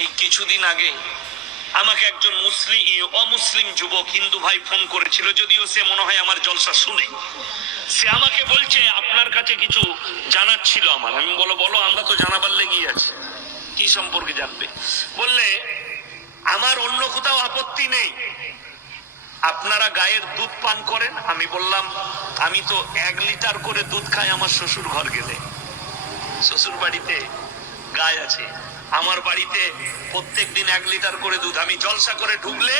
এই কিছুদিন আগে আমাকে একজন মুসলিম অমুসলিম যুবক হিন্দু ভাই ফোন করেছিল, যদিও সে মনে হয় আমার জলসা শুনে। সে আমাকে বলছে, আপনার কাছে কিছু জানার ছিল আমার। আমি বলো বলো, আমরা তো জানাবার লেগেই আছি। কি সম্পর্কে জানবে? বললে, আমার অন্য কোথাও আপত্তি নেই। আপনারা গায়ের দুধ পান করেন? আমি বললাম, আমি তো এক লিটার করে দুধ খাই, আমার শ্বশুর ঘর গেলে। শ্বশুর বাড়িতে গায়ে আছে। আমার বাড়িতে প্রত্যেক দিন এক লিটার করে দুধ। আমি জলসা করে ঢুকলে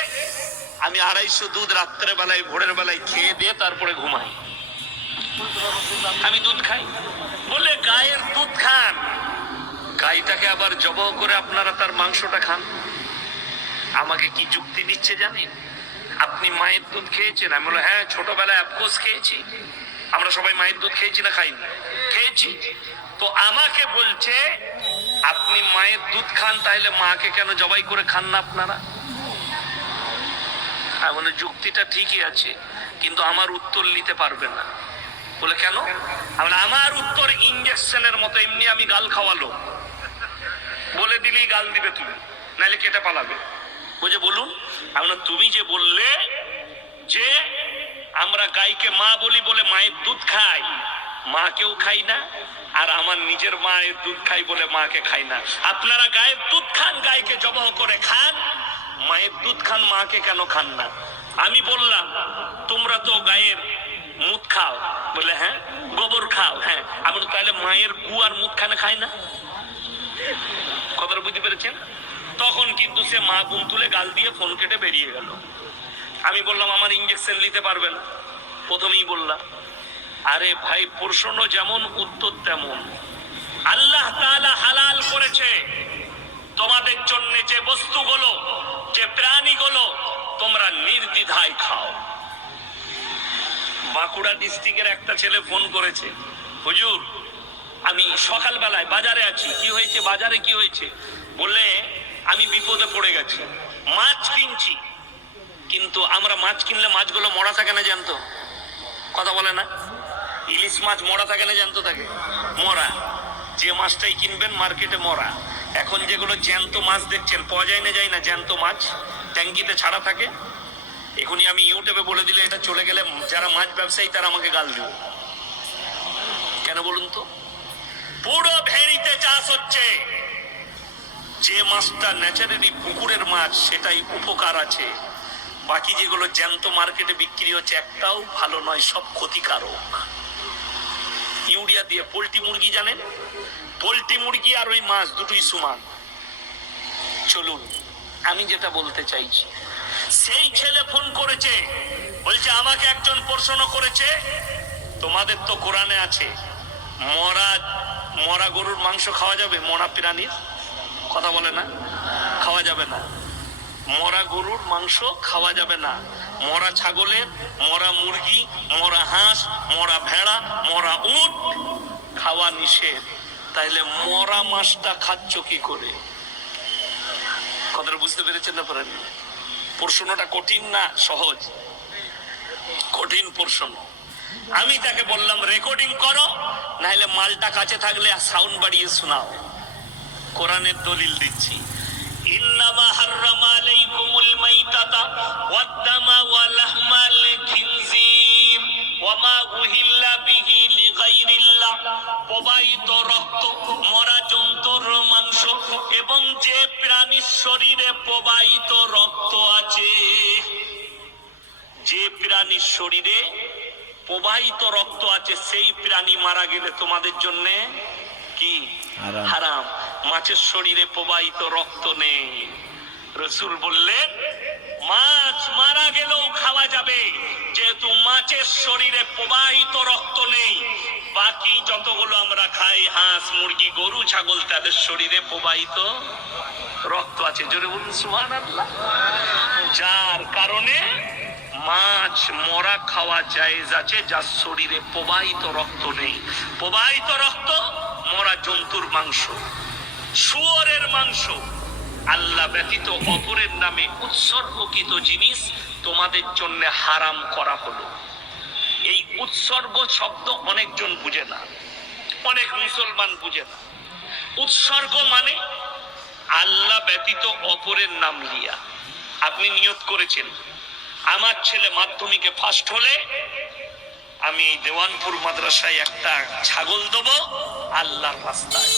আমি আড়াইশো দুধ রাত্রে বেলায়, ভোরের বেলায় খেয়ে দিয়ে তারপরে ঘুমাই। আমি দুধ খাই। বলে গায়ের দুধ খান। গাইটাকে আবার জব করে আপনারা তার মাংসটা খান। আমাকে কি যুক্তি দিচ্ছে জানেন? আপনি মায়ের দুধ খেয়েছেন? আমি বললাম হ্যাঁ ছোটবেলায় অফকোর্স খেয়েছি। আমরা সবাই মায়ের দুধ খেয়েছি না খাইনি? খেয়েছি। তো আমাকে বলছে মায়ের দুধ খান তাহলে মাকে কেন জবাই করে খান না আপনারা? আমি বলে যুক্তিটা ঠিকই আছে, কিন্তু আমার উত্তর নিতে পারবে না। বলে কেন? আমি আমার উত্তর ইঞ্জেকশনের মতো, এমনি আমি গাল খাওয়ালো। বলে দিলেই গাল দিবে তুমি নাহলে কেটে পালাবে? বুঝে বলুন আমরা তুমি যে বললে যে আমরা গাইকে মা বলি বলে মায়ের দুধ খাই মাকেও খাই না আর আমার নিজের মায়ের দুধ খাই বলে মাকে খাই না। আপনারা গায়ের দুধ খান গাইকে জবাহ করে খান। মায়ের দুধ খান মাকে কেন খান না? আমি বললাম তোমরা তো গায়ের মুখ খাও। বলে হ্যাঁ গোবর খাও হ্যাঁ। আমি বললাম, তাহলে মায়ের গু আর মুখ খানে খাই না? কথাটা বুঝতে পেরেছেন? তখন কিন্তু সে মা গুম তুলে গাল দিয়ে ফোন কেটে বেরিয়ে গেল। আমি বললাম আমার ইঞ্জেকশন নিতে পারবেন? প্রথমেই বললাম আরে ভাই প্রশ্ন যেমন, উত্তর তেমন। আল্লাহ তাআলা হালাল করেছে। তোমাদের জন্য যে বস্তুগুলো, যে প্রাণীগুলো, তোমরা নির্দ্বিধায় খাও। বাঁকুড়া ডিস্ট্রিক্টের একটা ছেলে ফোন করেছে, হুজুর, আমি সকালবেলায় বাজারে আছি। কি হয়েছে? বাজারে কি হয়েছে? বললে, আমি বিপদে পড়ে গেছি। মাছ কিনছি। কিন্তু আমরা মাছ কিনলে মাছগুলো মরা থাকে না, জানতো? কথা বলে না? ইলিশ মাছ মরা থাকে না জ্যান্ত থাকে? মরা। যে মাছটাই কিনবেন মার্কেটে মরা। এখন যেগুলো জ্যান্ত মাছ দেখছেন, পাওয়া যায় না যায় না জ্যান্ত মাছ, ট্যাঙ্কিতে ছাড়া থাকে। এখনই আমি ইউটিউবে বলে দিলে এটা চলে গেলে যারা মাছ ব্যবসায়ী, তারা আমাকে গাল দেবে। কেন বলুন তো? পুরো ভেড়িতে চাষ হচ্ছে। যে মাছটা ন্যাচারালি পুকুরের মাছ, সেটাই উপকার আছে। বাকি যেগুলো জ্যান্ত মার্কেটে বিক্রি হচ্ছে, একটাও ভালো নয়, সব ক্ষতিকারক। ইউরিয়া দিয়ে পোলট্রি মুরগি জানেন? পোলট্রি মুরগি আর ওই মাছ দুটোই সমান। চলুন, আমি যেটা বলতে চাইছি, সেই ছেলে ফোন করেছে, বলছে আমাকে একজন প্রশ্ন করেছে, তোমাদের তো কোরআনে আছে, মরা মরা গরুর মাংস খাওয়া যাবে, মরা প্রাণীর? কথা বলে না, খাওয়া যাবে না। মরা গরুর মাংস খাওয়া যাবে না। মরা ছাগলের, মরা মুরগি, মরা হাঁস, মরা ভেড়া, মরা উট খাওয়া নিষেধ। তাইলে মরা মাছটা খাচ্ছ কি করে? কথাটা বুঝতে পেরেছেন না পারেন? প্রশ্নটা কঠিন না সহজ? কঠিন প্রশ্ন আমি তাকে বললাম রেকর্ডিং করো নাহলে মালটা কাছে থাকলে সাউন্ড বাড়িয়ে শোনাও। কোরআনের দলিল দিচ্ছি। ইন্নামা হাররামা আলাইকুমুল মাইতাতা ওয়াদ-দামা ওয়া লাহমাল খিনজির ওয়া মা উহিল্লা প্রবাহিত রক্ত, মরা জন্তুর মাংস এবং যে প্রাণীর শরীরে প্রবাহিত রক্ত আছে, যে প্রাণীর শরীরে প্রবাহিত রক্ত আছে, সেই প্রাণী মারা গেলে তোমাদের জন্য কি? হারাম। মাছের শরীরে প্রবাহিত রক্ত নেই। রসুল বললেন মাছ মারা গেলেও খাওয়া যাবে যেহেতু মাছের শরীরে প্রবাহিত রক্ত নেই। বাকি যতগুলো আমরা খাই হাঁস মুরগি গরু ছাগল তাদের শরীরে প্রবাহিত রক্ত আছে। জোরে বলুন সুহান আল্লাহ যার কারণে মাছ মরা খাওয়া জায়েজ আছে যার শরীরে প্রবাহিত রক্ত নেই। প্রবাহিত রক্ত মরা জন্তুর মাংস? শুয়োরের মাংস। আল্লাহ ব্যতীত অপরের নামে উৎসর্গকৃত জিনিস তোমাদের জন্য হারাম করা হলো। এই উৎসর্গ শব্দ অনেকজন বুঝে না। অনেক মুসলমান বুঝে না। উৎসর্গ মানে আল্লাহ ব্যতীত অপরের নাম লিয়া। আপনি নিয়ত করেছেন। আমার ছেলে মাধ্যমিকে ফার্স্ট হলে আমি দেওয়ানপুর মাদ্রাসায় একটা ছাগল দেবো আল্লাহর রাস্তায়।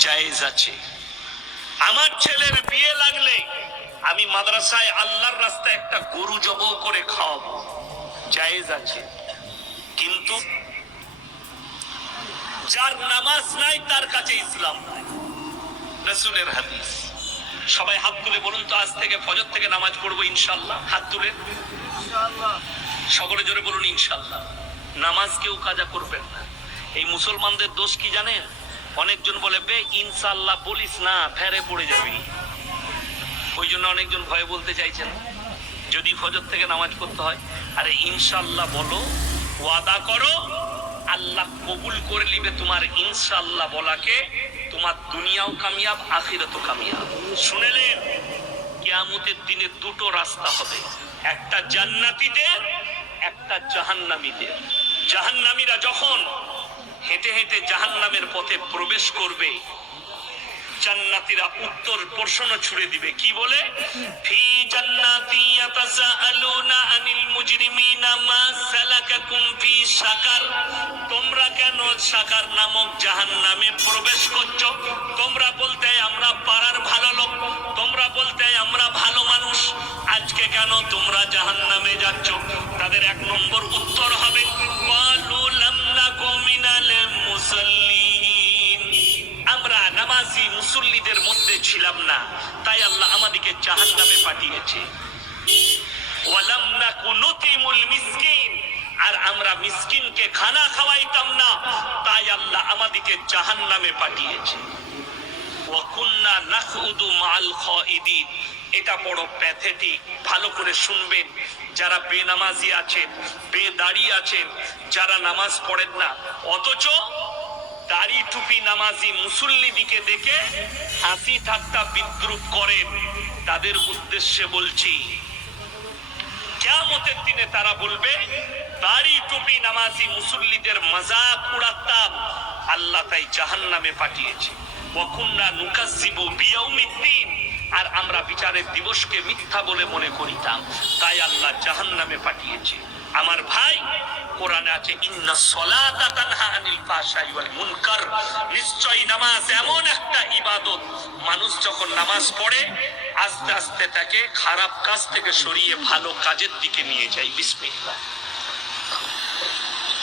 জায়েজ আছে। আমার ছেলের বিয়ে লাগলে আমি মাদ্রাসায় আল্লাহর রাস্তায় একটা গরু জব করে খাওয়াবো। জায়েজ আছে। কিন্তু যার নামাজ নাই, তার কাছে ইসলাম নাই। রসুলের হাদিস। সবাই হাত তুলে বলুন তো, আজ থেকে ফজর থেকে নামাজ পড়ব ইনশাল্লাহ হাত তুলে। সকলে জোরে বলুন ইনশাল্লাহ নামাজ কেউ কাজা করবেন না। এই মুসলমানদের দোষ কি জানেন? অনেকজন বলে, বে ইনশাল্লাহ বলিস না, ফেরে পড়ে যাবি। ওই জন্য অনেকজন ভয়ে বলতে চাইছেন, যদি ফজর থেকে নামাজ পড়তে হয়? আরে ইনশাল্লাহ বলো, ওয়াদা করো, আল্লাহ কবুল করে নিবে তোমার ইনশাল্লাহ বলাকে, তোমার দুনিয়াও কামিয়াব, আখিরাতও কামিয়াব। শুনেলেন কিয়ামতের দিনে দুটো রাস্তা হবে, একটা জান্নাতীদের, একটা জাহান্নামীদের। জাহান্নামীরা যখন হেঁটে হেঁটে জাহান্নামের পথে প্রবেশ করবে জান্নাতীরা উত্তর প্রশ্ন ছুড়ে দিবে। কি বলে? ফি জান্নাতি আনিল মুজরিমিনা মা সালাকাকুম ফি সাকার তোমরা কেন সাকার নামক জাহান্নামে প্রবেশ করছ? তোমরা বলতে আমরা পাড়ার ভালো লোক। তোমরা বলতে আমরা ভালো মানুষ। আজকে কেন তোমরা জাহান্নামে যাচ্ছ? তাদের এক নম্বর উত্তর হবে ক্বালু মুসল্লিদের মধ্যে ছিলাম না, তাই আল্লাহ আমাদেরকে জাহান নামে পাঠিয়েছে আর আমরা মিসকিনকে খানা খাওয়াইতাম না, তাই আল্লাহ আমাদেরকে জাহান নামে পাঠিয়েছে এটা বড় ভালো করে শুনবেন। যারা বেনামাজি আছেন, বেদাড়ি আছেন, যারা নামাজ পড়েন না, অথচ দাড়ি টুপি নামাজি মুসল্লি দিকে দেখে হাসি ঠাট্টা বিদ্রুপ করেন। তাদের উদ্দেশ্যে বলছি, কেয়ামতের দিনে তারা বলবে, দাড়ি টুপি নামাজি মুসল্লিদের মজাক উড়াতাম, আল্লাহ তাই জাহান্নামে পাঠিয়েছে। ওয়াকুন্না নুকাজ্জিবু বিয়াউমিদ্দিন, আর আমরা বিচারের দিবসকে মিথ্যা বলে মনে করিতাম, তাই আল্লাহ জাহান্নামে পাঠিয়েছে। আমার ভাই, কোরআনে আছে, ইন্না সলাতা তানহা আনিল ওয়াল মুনকার। নিশ্চয়ই নামাজ এমন একটা ইবাদত। মানুষ যখন নামাজ পড়ে, আস্তে আস্তে তাকে খারাপ কাজ থেকে সরিয়ে ভালো কাজের দিকে নিয়ে যায়। বিসমিল্লাহ।